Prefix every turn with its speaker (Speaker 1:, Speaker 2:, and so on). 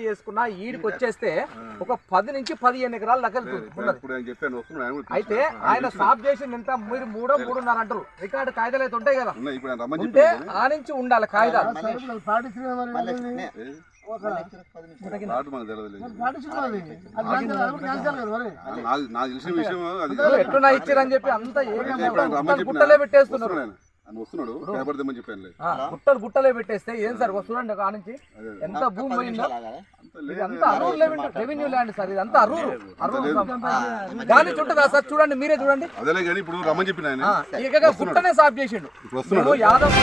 Speaker 1: చేసుకున్నా ఈడికి వచ్చేస్తే ఒక పది నుంచి పదిహేను ఎకరాల
Speaker 2: కూడా
Speaker 1: అయితే ఆయన స్టాప్ చేసింది ఎంత? మీరు మూడో మూడున్నర అంటారు. రికార్డు కాగితాలు అయితే ఉంటాయి కదా. ఉంటే ఆ నుంచి ఉండాలి కాగితాలు. ఎట్లున్నా ఇచ్చిరని చెప్పి అంత
Speaker 2: చెప్పిన
Speaker 1: గుట్టలే పెట్టేస్తున్నారు.
Speaker 2: వస్తున్నాడు భయపడదామని చెప్పాను
Speaker 1: గుట్టలు గుట్టలే పెట్టేస్తే ఏం సార్? చూడండి ఆ నుంచి? ఎంత భూమి పోయిందో? ఇది అంతా అరూరు రెవెన్యూ ల్యాండ్ సార్ ఇది అంతా అరూరు. అరూరు గాలి చుట్టదా సార్? చూడండి మీరే చూడండి.
Speaker 2: అదేలే కానీ ఇప్పుడు రమ్మని చెప్పిన
Speaker 1: ఇక గుట్టనే సాఫ్ చేసిండు.
Speaker 2: ఇప్పుడు
Speaker 1: యాదవ్